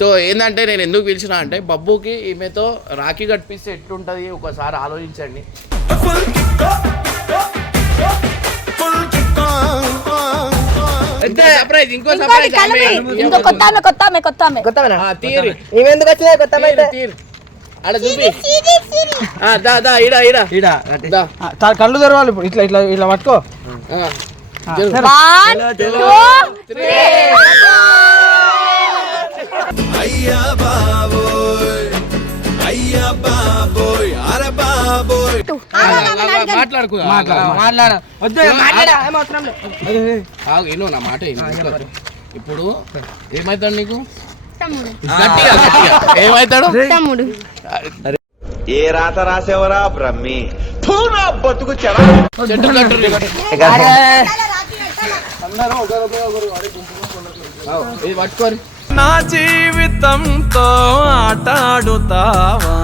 So ఏంటంటే నేను ఎందుకు పిలిచిన అంటే బబ్బుకి ఈమెతో రాఖీ కట్టిస్తే ఎట్లుంటుంది ఒకసారి ఆలోచించండి. ఇంకో సర్ప్రైజ్ సర్ప్రైజ్ ఎందుకు వచ్చింది కొత్త ఆడ చూపి. దా దా ఇడా ఇడా కళ్ళు తెరవాలి ఇప్పుడు. ఇట్లా ఇట్లా ఇట్లా పట్టుకో. అయ్యా బాబోయ్ అయ్యా బాబోయ్ అరే బాబోయ్. మాట్లాడుకో. మాట్లాడ వద్దు మాట్లాడ. నా మాట. ఇప్పుడు ఏమవుతాడు నీకు? ఏమవుతాడు తమ్ముడు. ఏ రాత రాసేవరా బ్రహ్మి? బతుకు ఇది పట్టుకోరి. నా జీవితంతో ఆటాడుతావా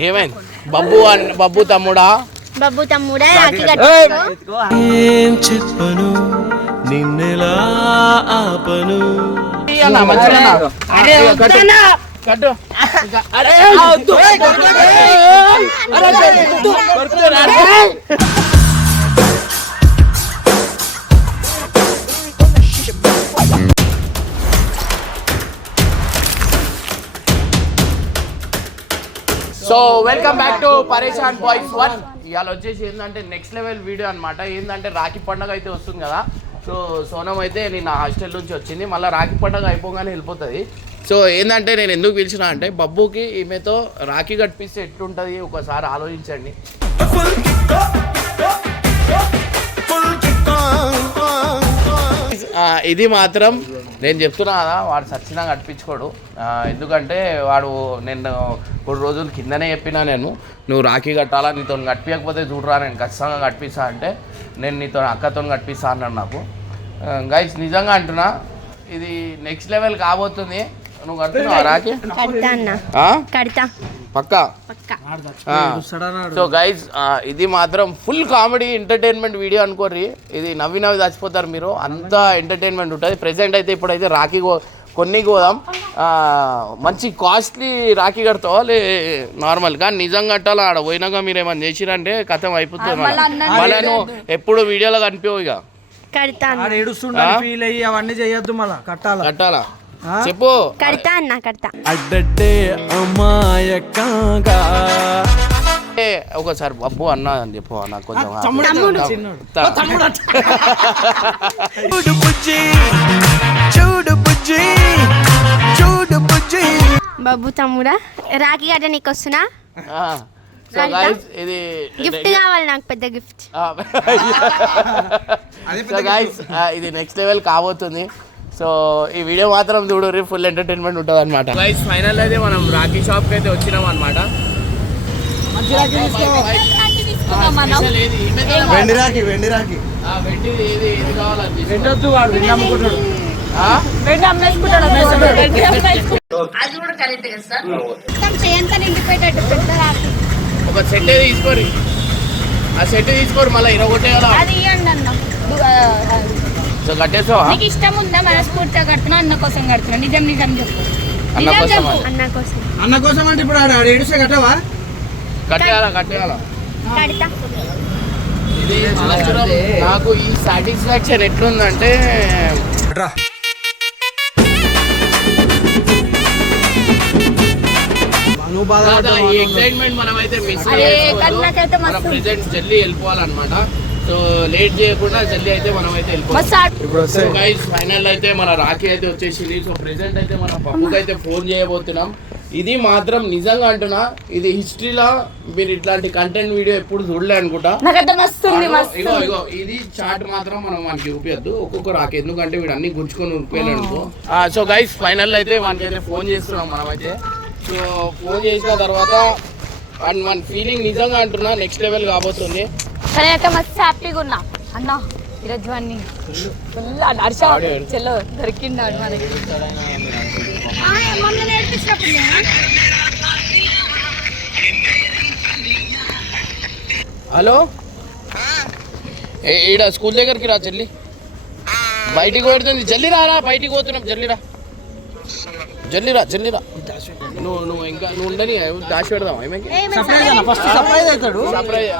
ఏమైంది బబ్బు అన్- బబ్బు తమ్ముడా బాబు తమ్ముడే ఏం చెప్పను నిన్నెలా ఆపను. కట్టు. అరే, so welcome back to Pareshan boys one ఇవాళ వచ్చేసి ఏంటంటే నెక్స్ట్ లెవెల్ వీడియో అనమాట ఏంటంటే రాఖీ పండుగ అయితే వస్తుంది కదా. సో సోనం అయితే నేను హాస్టల్ నుంచి వచ్చింది. మళ్ళీ రాఖీ పండుగ అయిపోగానే వెళ్ళిపోతుంది. సో ఏంటంటే నేను ఎందుకు పిలిచిన అంటే బబ్బుకి ఈమెతో రాఖీ కట్టిస్తే ఎట్లుంటుంది ఒకసారి ఆలోచించండి. ఇది మాత్రం నేను చెప్తున్నా కదా వాడు సచ్చినా కట్టించుకోడు. ఎందుకంటే వాడు నేను కొన్ని రోజులు కిందనే చెప్పినా నేను నువ్వు రాఖీ కట్టాలా? నీతో కట్టియకపోతే చూడరా నేను ఖచ్చితంగా కట్టిస్తా. అంటే నేను నీతో అక్కతో కట్టిస్తా అన్నాడు నాకు. గైస్ నిజంగా అంటున్నా ఇది నెక్స్ట్ లెవెల్ కాబోతుంది. నువ్వు కడుతున్నావా? రాఖీ కడతా అన్న. ఆ? కడతా. పక్కా. సో గైజ్ ఇది మాత్రం ఫుల్ కామెడీ ఎంటర్టైన్మెంట్ వీడియో అనుకోర్రి. ఇది నవ్వి నవ్వి చచ్చిపోతారు మీరు. అంత ఎంటర్టైన్మెంట్ ఉంటుంది. ప్రెసెంట్ అయితే ఇప్పుడైతే రాఖీ కో- కొన్ని పోదాం ఆ, మంచి కాస్ట్లీ రాఖీ కడతావా? లే నార్మల్ కానీ నిజం కట్టాలా ఆడ పోయినాక మీరు ఏమైనా చేసిరంటే కథం అయిపోతుంది మళ్ళీ నువ్వు ఎప్పుడు వీడియోలో కనిపించవు ఇక. కడతా అన్న. ఆ? ఫీల్ అయ్యి అవన్నీ చేయొద్దు మళ్ళా. కట్టాల? కట్టాలా? చెప్పు. కడతా అన్న కడతా. అడ్డడ్డే అమాయకంగా. ఏ, ఒకసారి అబ్బు అన్నా అని చెప్పు నాకు కొంచెం చూడు బుజ్జి చూడు బుజ్జి చూడు బుజ్జి. బాబు తమ్ముడా రాఖీ కట్ట నీకు వస్తున్నా ఆ. సో గైస్ ఇది గిఫ్ట్ కావాలి నాకు పెద్ద గిఫ్ట్. సో గైస్ ఇది నెక్స్ట్ లెవెల్ కాబోతుంది. సో ఈ వీడియో మాత్రం చూడు ఫుల్ ఎంటర్టైన్మెంట్ ఉంటుంది అనమాట గైస్ ఫైనల్ అయితే మనం రాఖీ షాప్కి అయితే వచ్చినాం అనమాట వెండి రాకి వెండి రాకి ఏది ఏది కావాలని వెండొద్దు వాడు వెండి అమ్ముకుంటాడు. నిండిపోయేటట్టు పెద్ద రాఖీ. ఒక సెట్ తీసుకోరి. ఆ సెట్ తీసుకోరు మళ్ళీ ఇరగొట్టేయాలా అది ఇవ్వండి అన్న. సో కట్టేసావా నీకు ఇష్టం ఉందా మనస్ఫూర్తిగా కడుతున్నా అన్న కోసం కడుతున్నా? నిజం నిజం చెప్పు. అన్న నిజం కోసం చెప్పు. అన్న కోసం. అన్న కోసం అంటే ఇప్పుడు ఆడ ఆడ ఏడుస్తే కట్టవా? కట్టేయాలా కట్టేయాలా? కడతా. ఇది నచ్చడం నాకు ఈ సాటిస్ఫాక్షన్ ఎట్లుందంటే ఈ ఎక్సైట్మెంట్ మనం అయితే మిస్ ప్రెజెంట్ జల్దీ వెళ్ళిపోవాలన్నమాట. సో లేట్ చేయకుండా జల్దీ అయితే మనం అయితే గైస్ ఫైనల్ అయితే మన రాఖీ అయితే వచ్చేసింది. సో ప్రెసెంట్ అయితే మన పప్పుకి అయితే ఫోన్ చేయబోతున్నాం. ఇది మాత్రం నిజంగా అంటున్నా ఇది హిస్టరీలో మీరు ఇట్లాంటి కంటెంట్ వీడియో ఎప్పుడు చూడలే అనుకుంటా. ఇగో ఇది చాట్ మాత్రం మనం మనకి చూపించద్దు ఒక్కొక్క రాకి ఎందుకంటే వీడు అన్ని గుంజుకొని ఉరిపోయాడు అనుకో. సో గైస్ ఫైనల్ అయితే మనకి అయితే ఫోన్ చేస్తున్నాం మనం అయితే సో ఫోన్ చేసిన తర్వాత అండ్ మన ఫీలింగ్ నిజంగా అంటున్నా నెక్స్ట్ లెవెల్ కాబోతుంది. కానీ అయితే మస్తు హ్యాపీగా ఉన్నా. అన్న ఈరోజు అన్ని ఫుల్ హర్ష చెల్లో దొరికిండాడు మనకి. హలో? ఈడ స్కూల్ దగ్గరికి రా చెల్లి. బయటికి పెడుతుంది జల్లి రారా బయటికి పోతున్నాం జల్లి రా జల్లిరా జల్లిరా. నువ్వు నువ్వు ఇంకా నువ్వు ఉండని దాచి పెడదాం ఏమైంది ఫస్ట్ సర్ప్రైజ్ అవుతాడు. సర్ప్రైజ్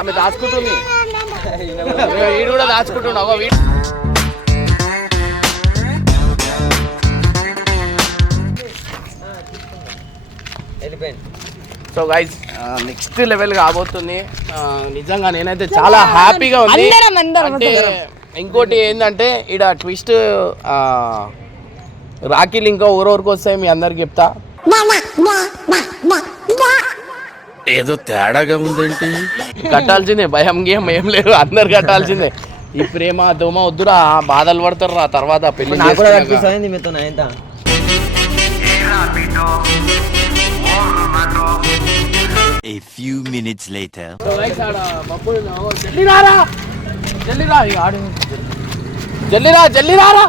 ఆమె దాచుకుంటుంది. వీడు కూడా దాచుకుంటుండు. అగో వీడు. సో గైస్ నెక్స్ట్ లెవెల్ కాబోతుంది. నిజంగా నేనైతే చాలా హ్యాపీగా ఉంది. అందరం, అందరం, అంటే ఇంకోటి ఏంటంటే ఇక్కడ ట్విస్ట్ రాఖీలు ఇంకా ఊరూరికి వస్తాయి మీ అందరికి చెప్తా. ఏదో తేడాగా ఉందేంటి? కట్టాల్సిందే భయం గేమ్ ఏం లేదు అందరు కట్టాల్సిందే. ఈ ప్రేమ దోమ వద్దురా బాధలు పడతారు రా తర్వాత పెళ్ళి A few minutes later. Guys, ఆడ. జల్దీ రా.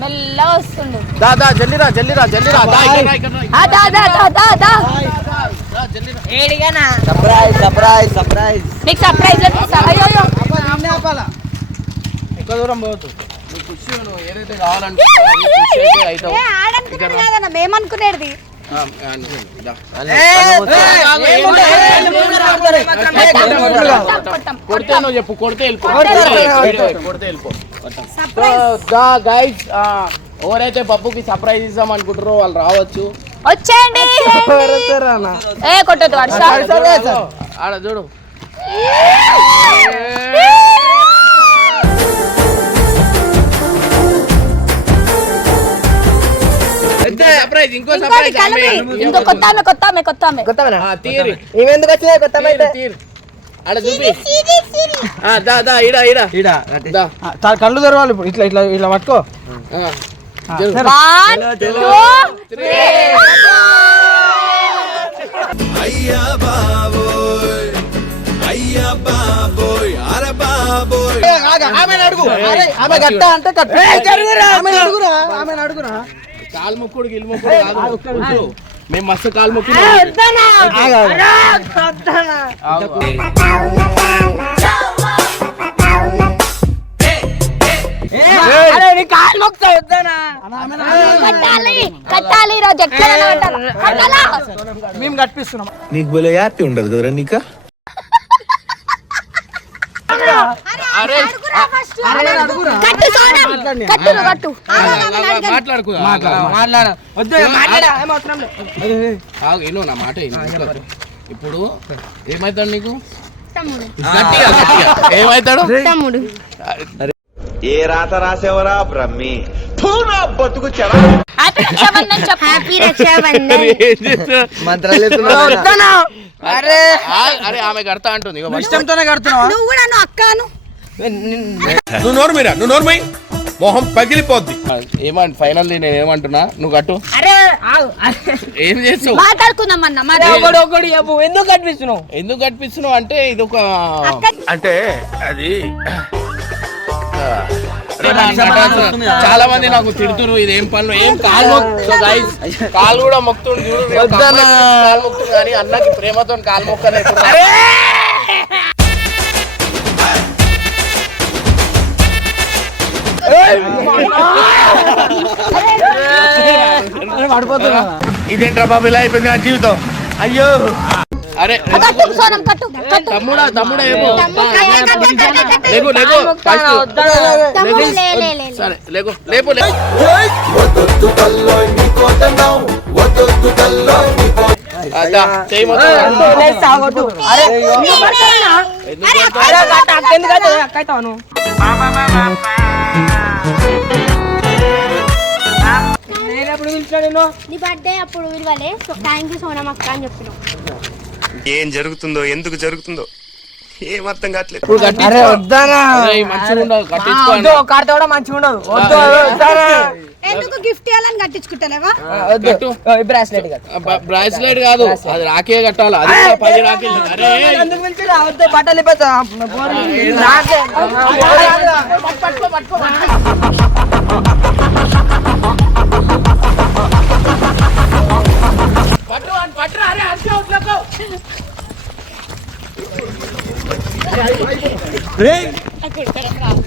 మెల్లగా వస్తుండు. దా దా జల్దీ రా జల్దీ రా జల్దీ రా దా ఆ, దా దా దా దా దా. రా, జల్దీ రా. Surprise surprise surprise. నీకు సర్ప్రైజ్ అయ్యో అయ్యో. ఎక్కువ దూరం పోవద్దు. నువ్వు ఏదైతే కావాలంటే మేమనుకునేది. కొడితే నువ్వు చెప్పు కొడితే వెళ్ళిపో కొడితే వెళ్ళిపో దా గైస్ ఎవరైతే పప్పుకి సర్ప్రైజ్ ఇద్దాం అనుకుంటారో వాళ్ళు రావచ్చు వచ్చేయండి ఏ! ఆడ చూడు సర్ప్రైజ్ ఇంకో సర్ప్రైజ్ ఇంకో కొత్త ఆమె కొత్త ఆమె కొత్త ఆమె తీరి ఇవెందుకు వచ్చినాయి కొత్త తీరు తీరు ఆడ చూపి ఆ, దా దా ఇడా ఇడా ఈడ దా కళ్ళు తెరవాలి ఇప్పుడు ఇట్లా ఇట్లా ఇట్లా పట్టుకో అయ్యా బాబోయ్ అయ్యా బాబోయ్ అర బాబోయ్ ఆమె అడుగు ఆమె గట్ట అంటే కట్టు ఆమె అడుగురా ఆమె అడుగురా కాలు ముక్కుడు ముక్కుడు కాదు. మేము మస్తు కాలు ముక్కు కట్టాలి కట్టాలి రోజు ఎక్కడ కట్టాలా? మేము కట్టిస్తున్నాం. నీకు భలే హ్యాపీ ఉండదు కదరా నీకా అరే కట్టు సోనం కట్టు నువ్వు కట్టు మాట్లాడుకో మాట్లాడ వద్దు మాట్లాడ ఏం అవసరం లేదు ఆగు, విను నా మాట. ఇప్పుడు ఏమైతాడు నీకు? ఏమైతాడు? ఏ రాత రాసేవరా బ్రహ్మి? నా బతుకు చెర. హ్యాపీ రక్షాబంధన్ చెప్పు. హ్యాపీ రక్షాబంధన్. ఏం చేస్తున్నావు? వద్దనా అరే. ఆమె కడతా అంటుంది. ఇగో. ఇష్టంతోనే కడుతున్నావా? నువ్వు కూడా నువ్వు అక్కను. నువ్వు నోరు మీరా? నువ్వు నోరు మై? మొహం పగిలిపోద్ది. ఏమంట ఫైనల్ నేను ఏమంటున్నా? నువ్వు కట్టు. అరే ఏం చేస్తావు మాట్లాడుకుందాం అన్న చెప్పు. ఎందుకు కట్టిస్తున్నావు ఎందుకు కట్టిస్తున్నావు అంటే ఇది ఒక అంటే అది చాలా మంది నాకు తిడుతురు ఇది ఏం పనులు ఏం కాలు మొక్కు- కాలు కూడా మొక్కుతుండు చూడు కాలు మొక్కుతుంది కానీ అన్నకి ప్రేమతో కాలు మొక్కలేదు పడిపోతున్నా ఇదేంట్రా బాబు ఇలా అయిపోయింది నా జీవితం అయ్యో అరే కట్టు సోనం కట్టు కట్టు తమ్ముడా తమ్ముడా ఏమో కట్టు, కట్టు, కట్టు, కట్టు. లేకు లేకు ఫస్ట్ తమ్ముడు లే లే లే సరే లేకు లేపు లేపు అదా, చేయి మొత్తం సాగొద్దు అరే ఎందుకు కొడతావు? అరే అక్క అక్క ఎందుకు అవుతుంది? అక్క అవుతావు నువ్వు నేను ఎప్పుడు పిలిచినా నేను నీ బర్త్డే అప్పుడు విలువలే సో థ్యాంక్ యూ సోనం అక్క అని చెప్పినాం ఏం జరుగుతుందో ఎందుకు జరుగుతుందో ఏం అర్థం కావట్లేదు. ఇప్పుడు కట్టి అరే వద్దానా అరే, ఈ మంచిగా ఉండదు కట్టించుకో వద్దు కార్త కూడా మంచిగా ఉండదు. వద్దు వద్దానా ఎందుకు గిఫ్ట్ ఇవ్వాలని కట్టు. బ్రాస్లెట్ కదా బ్రాస్లెట్ కాదు. అది రాకే కట్టాలి. అది కూడా పది రాకేలు అరే. ఎందుకు పిలిచి వద్దు బట్టలు ఇప్పేస్తా నాకే పట్టు అని పట్టురా అరే అంతే వదిలేకు.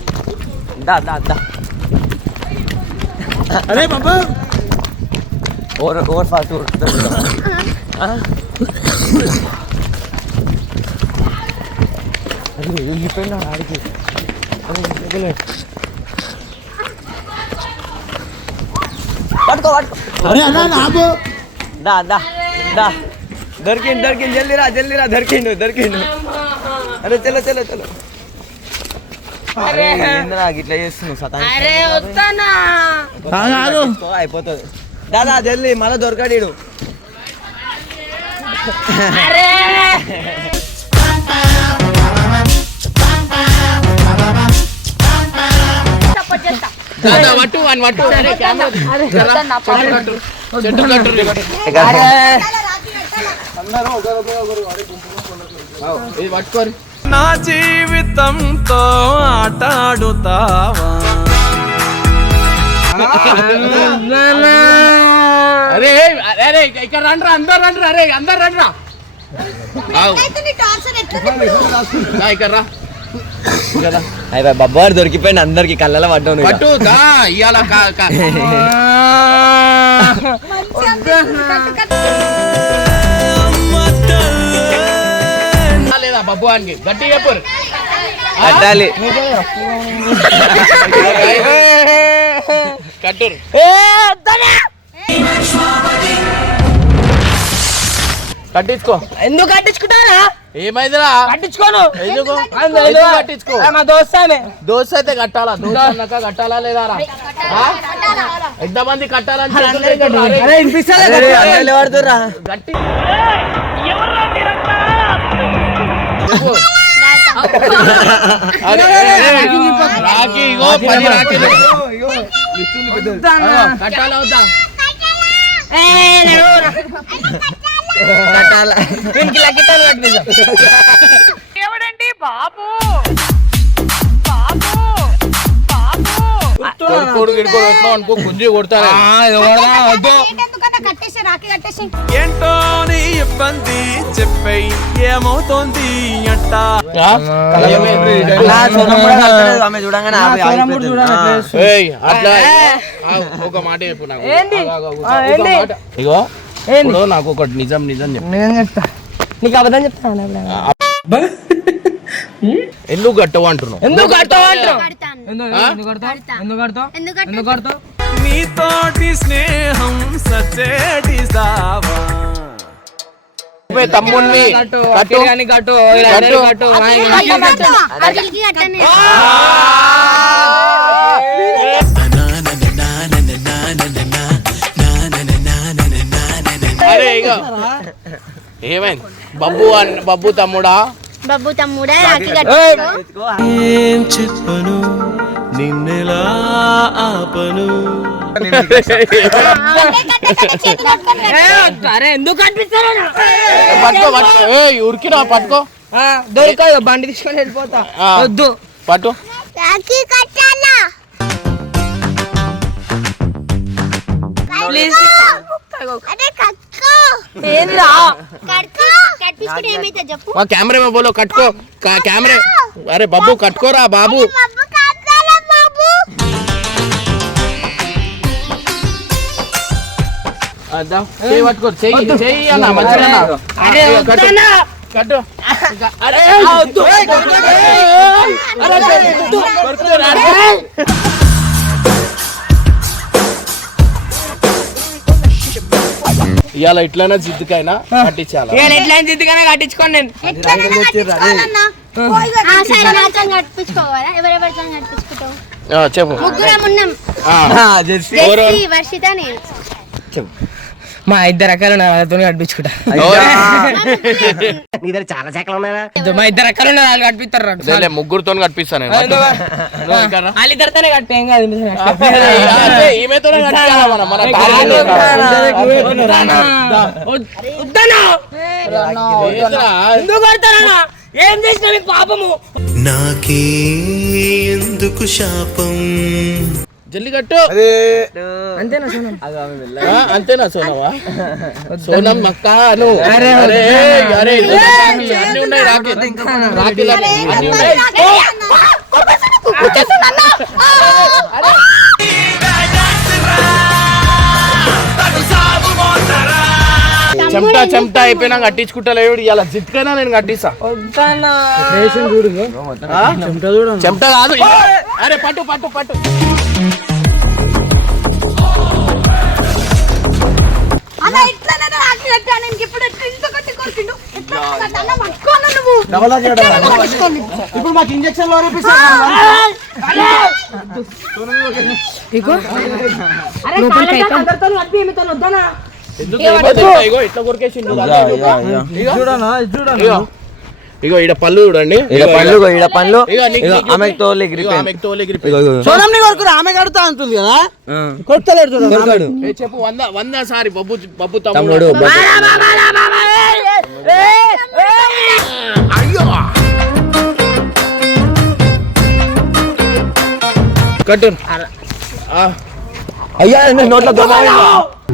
దా దా దా అరే బాబా ఓవర్ ఓవర్ ఫాస్ట్ వెళ్ళిపోయినా ఆడికి పట్టుకో పట్టుకో అరే అన్నా నాబో దా దా దా. దొరికిండు దొరికిండు. జల్దీ రా జల్దీ రా. దొరికిండు దొరికిండు. అరే చలో చలో చలో ఇట్లా చేస్తున్నావు? అయిపోతుంది దాదా జల్దీ మళ్ళీ దొరకడు వట్టు అని వట్టు. నా జీవితంతో ఆటాడుతావా? అరే అరే ఇక్కడ రండి అందరు రండి అరే అందరు రండి ఇక్కడ. అయిపోయి బొబ్బవారు దొరికిపోయింది అందరికి కళ్ళలో. పట్టు దా ఇవాళ కా- కా- లేదా బబ్బు అని గట్టి చెప్పరు కట్టాలి కట్టురు కట్టించుకో. ఎందుకు కట్టించుకుంటారా ఏమైందిరా? కట్టించుకోను ఎందుకు? కట్టించుకో మా దోస్తానే దోశ అయితే కట్టాలా? దోశ అన్నాక కట్టాలా లేదా రా? ఆ? ఎంతమంది కట్టాలని చేతులు ఎత్తురా, అరే. అరే వినిపిస్తలే అరే, అందరిలో పడుతుర్రా గట్టి. అరే, కట్టాలా ఎవడండి? బాబు. బాబు. బాబు. కొడుకోడు గిడుకోడు ఎట్లా అనుకో గుంజి కొడతారు. కట్టేసి రాఖీ కట్టేసి ఏంటో నీ ఇబ్బంది? ఏమవుతోంది అట్లా. ఒక మాట చెప్పు నాకు. ఏంటి? మాట. ఇగో. ఇప్పుడు నాకు ఒకటి నిజం నిజం చెప్పు. నేను చెప్తా. నీకు అబద్ధం చెప్తాను ఎందుకు కట్టవు అంటున్నావు? ఎందుకు కడతావు? నీతోటి స్నేహం సచ్చేటి సావా. తమ్ముడిని కట్టు కట్టు కట్టు. ఏమైంది? బబ్బు అన్న బబ్బు తమ్ముడా? బాబు తమ్ముడే ఏం చెప్పను? నిన్నెలా ఆపను? అరే ఎందుకు కనిపిస్తారా పట్టుకో ఉరికినా పట్టుకో. దొరకదు బండి తీసుకొని వెళ్ళిపోతా. వద్దు. పట్టు. రాఖీ కట్టాలా? అదే కట్టుకో ఏంద్రా కట్టుకో కట్టించుకుంటే ఏమైతే చెప్పు? మా కెమెరా బోలో కట్టుకో. కా- కెమెరా అరే బాబు కట్టుకోరా బాబు. బాబు కట్టాలా బాబు. అద్దా, చెయ్యి పట్టుకో చెయ్యి చెయ్యి అన్న మంచిగా అన్న. అరే ఇగో కట్టు. వద్దన్నా. కట్టు. ఇంకా- అరే వద్దు. అరే, ఇవాళ ఇట్లనే జిద్దుకైనా పట్టించాల ఇక ఎట్లా జిద్దుగానే కట్టించుకోండి నేను. ఎట్లైనా చెప్పు. ముగ్గురం ఉన్నాం. ఆ, ఆ, జెర్సీ. ఎవరు? జెస్సీ, వర్షిత నేను మా ఇద్దరు రకాలు వాళ్ళతో కట్టించుకుంటా ఇద్దరు- మా ఇద్దరు రకాలు ఉన్నారు, వాళ్ళు కట్టిస్తారు రా. అదేలే, ముగ్గురుతో నేను. రా. వాళ్ళిద్దరితోనే కట్టే ఏం కాదు అదే, ఈమెతోనే కట్టియాలా మనం? ఎందుకు కడతారన్నా ఏం చేసిన మీకు పాపము నాకే ఎందుకు శాపం జల్లి కట్టు. అంతేనా సోనం? ఆ, అంతేనా సోనవా? సోనం మక్క అను అన్ని ఉన్నాయి రాఖీ రాఖీలు అన్ని ఉన్నాయి. చెమట అయిపోయినా కట్టించుకుంటలేడు ఇలా జిట్టుకైనా నేను కట్టిస్తా? చెమట కాదు అరే పట్టు పట్టు పట్టు. ఇప్పుడు మాకు ఇంజక్షన్లో? ఇగో ఇట్లా కొరికేసిండు చూడనా చూడనా? ఇగో. ఇగో ఈడ పళ్ళు చూడండి. ఈడ పండ్లు ఈడ పండ్లు ఆమెకు తోలు. సోనంని కొడుకురా ఆమె కడుతా అంటుంది కదా? ఆ. కొడతలేడు చూడు దొరకడు. ఏ చెప్పు వంద వంద సారి బబ్బు బబ్బు తమ్ముడు. తమ్ముడు అయ్యో.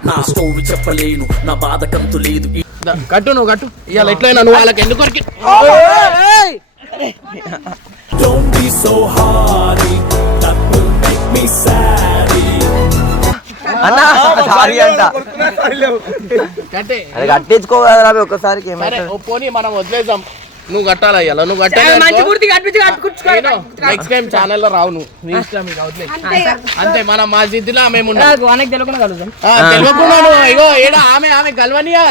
కట్టు ఆ, అయ్యా నేను నోట్లో దొంగ దా, కట్టు నువ్వు కట్టు. ఇవాళ ఎట్లయినా నువ్వు వాళ్ళకి ఎందుకు కొరికి అన్న సారీ అంట. కట్టే అది కట్టించుకోగలరా ఒక్కసారికి సరే ఏమైతే ఓ పోనీ మనం వదిలేద్దాం. నువ్వు కట్టాలి ఇవాళ నువ్వు కట్టాలి నెక్స్ట్ టైం ఛానల్లో రావు నువ్వు అంతే మనం మా జిద్దులో మేము ఉన్నాం. ఆ, తెలియకుండా నువ్వు ఇగో ఏడ ఆమె ఆమె కలవనియా?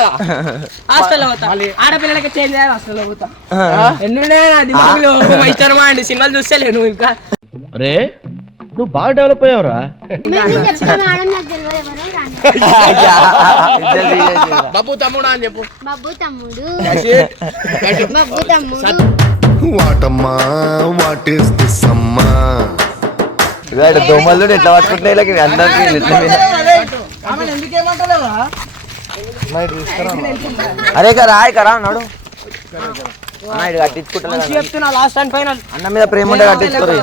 హాస్టల్లో పోతా. ఆడపిల్లలకి చేంజ్ చేయాలి హాస్టల్లో పోతా. ఎన్నుండే నా దిమాగులో? ఇష్టమా అండి సినిమాలు చూస్తలే నువ్వు ఇంకా. రే నువ్వు బాగా డెవలప్ అయ్యావురా. బాబు తమ్ముడా అని చెప్పు. బాబు తమ్ముడు. బాబు తమ్ముడు. వాటమ్మా వాట్ ఈస్ దిస్ అమ్మా? దోమలు ఎట్లా పట్టుకుంటే వీళ్ళకి అందరికీ అరే ఇక రా ఇక రా అన్నాడు. చెప్తున్నా లాస్ట్ అండ్ ఫైనల్ అన్న మీద ప్రేమ ఉంటే కట్టించుకోరు.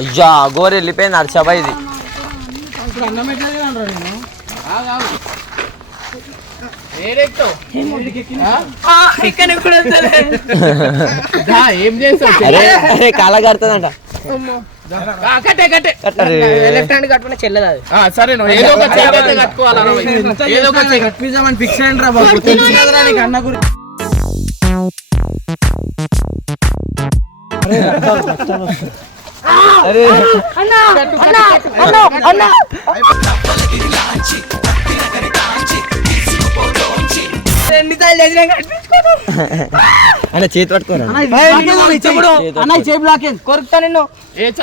అయ్యా గోరు వెళ్ళిపోయింది హర్షభ ఇది. ఏం చేస్తావు? అరే కడుతుందంట. కట్టే కట్టే. అరే లెఫ్ట్ హ్యాండ్ కట్టుకున్న చెల్లెది అది. ఆ, సరే ఏదో ఒక చేతి అయితే కట్టుకోవాలా నువ్వు? ఏదో ఒక చేయి. కట్టిద్దామని ఫిక్స్ అయ్యండి రా బాబు. తెలుసు కదరా నీకు అన్న గురించి అరే ఎన్నిసార్లు చేసినా కట్టించుకోను అన్న చేతి పట్టుకోరా. అన్న చేయి? బ్లాక్ కొరుకుతా నిన్ను. చేతి.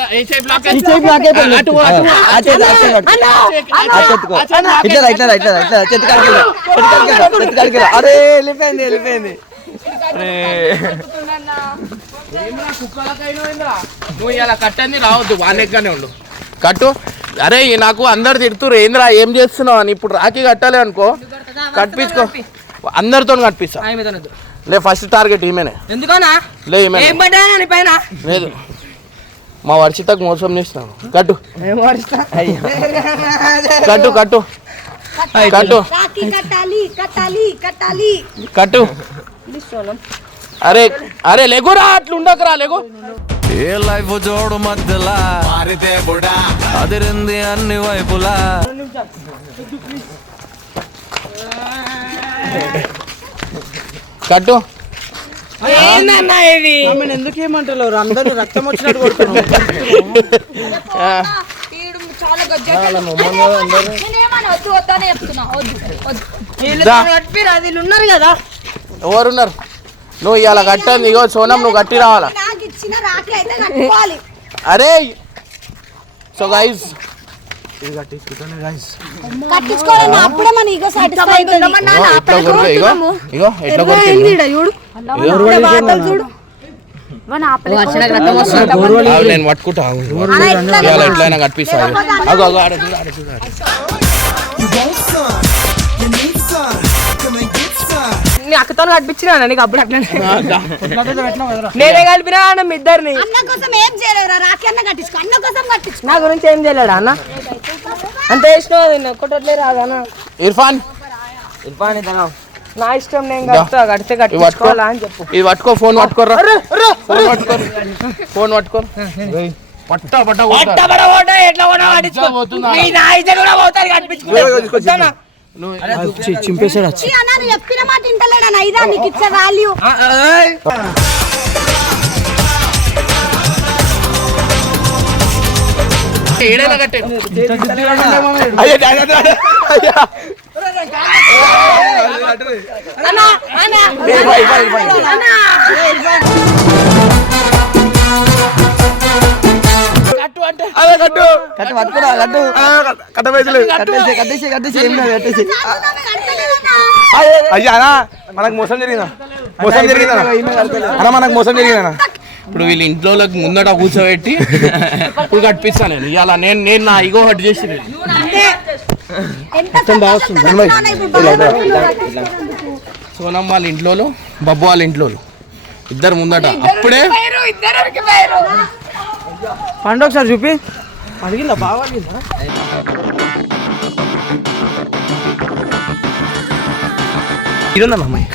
అరే వెళ్ళిపోయింది వెళ్ళిపోయింది? నువ్వు ఇలా కట్టని రావద్దు ఉండు. కట్టు. అరే నాకు అందరు తిడుతురు ఏంద్రా ఏం చేస్తున్నావు అని. ఇప్పుడు రాఖీ కట్టాలి అనుకో. కట్టించుకో అందరితో అనొద్దు. లే ఫస్ట్ టార్గెట్ ఈమెనే. ఎందుకనా లే ఈమె లేదు. మా వర్షితకు మోసం చేసినాను. కట్టు. కట్టు కట్టు. కట్టు. కట్టు. అరే అరే లేకురా అట్లా ఉండకురా లేకు ఏ లైఫ్ జోడు మధ్యలా? అదిరింది అన్ని వైపులా. కట్టు. ఏందన్నా ఇది? ఆమెను ఎందుకు ఏమంటలేరు అందరూ రక్తం వచ్చినట్టు కొడుతున్నారు కదా. ఎవరున్నారు? నువ్వు ఇవాళ కట్టండి ఇగో సోనం నువ్వు కట్టి రావాలా? నాకు ఇచ్చిన రాఖీ అరే సో గైస్ కట్టించుకోవాలి అప్పుడే మన ఈగో సాటిస్ఫై అవుతుంది. ఇట్లా కొరికి ఇగో ఇగో ఎట్లా కొరికి చూడు. ఆగు, నేను పట్టుకుంటా ఎట్లయినా కట్టిస్తా ఆగు. అగో అగో ఆడ చూడు, ఆడ చూడు, నీ అక్కతో కట్టించినా నీకు అప్పుడు అట్లా. నేనే కలిపినా అన్న మీ ఇద్దరిని. అన్న కోసం ఏం చేయలేరా రాఖీ అన్న కట్టించుకో అన్న కోసం కట్టించుకో. నా గురించి ఏం చేయలేడా అన్న? అంత వేసినావు కొట్టట్లే రాదన్న ఇర్ఫాన్. ఇర్ఫాన్ ఇతను. నా ఇష్టం నేను కడతా కడితే కట్టించుకోవాలా అని చెప్పు. ఇది పట్టుకో ఫోన్ పట్టుకోరా ఫోన్ పట్టుకో. ఫోన్ పట్టుకో. పట్టా పట్టా పడ పోతా ఎట్లా కూడా పట్టించుకో? మీ నా ఇద్దరు కూడా పోతారు కనిపించుకుంటా చింపేశాడు ఛీ, అన్న చెప్పిన మాట ఇంటలేడన్న ఇదా నీకు ఇచ్చే వాల్యూ అన్న అన్న. కట్టు అంటే? కట్టు. పట్టుకురా కట్టు కట్ట. పైసలు కట్టేసి కట్టేసి కట్టేసి ఏం లేదు కట్టేసి. అయ్యా అన్నా మనకు మోసం జరిగిందా? మోసం జరిగిందా? అన్న మనకు మోసం జరిగిందా? ఇప్పుడు వీళ్ళ ఇంట్లో ముందట కూర్చోబెట్టి ఇప్పుడు కట్టిస్తాను నేను. ఇవాళ నేను నేను నా ఇగో హట్ చేసి బాగా సోనం వాళ్ళ ఇంట్లో బబ్బు వాళ్ళ ఇంట్లో ఇద్దరు ముందట. అప్పుడే పండు ఒకసారి చూపి. అడిగిందా? బాగా అడిగిందా? ఇదిందా అమ్మాయి?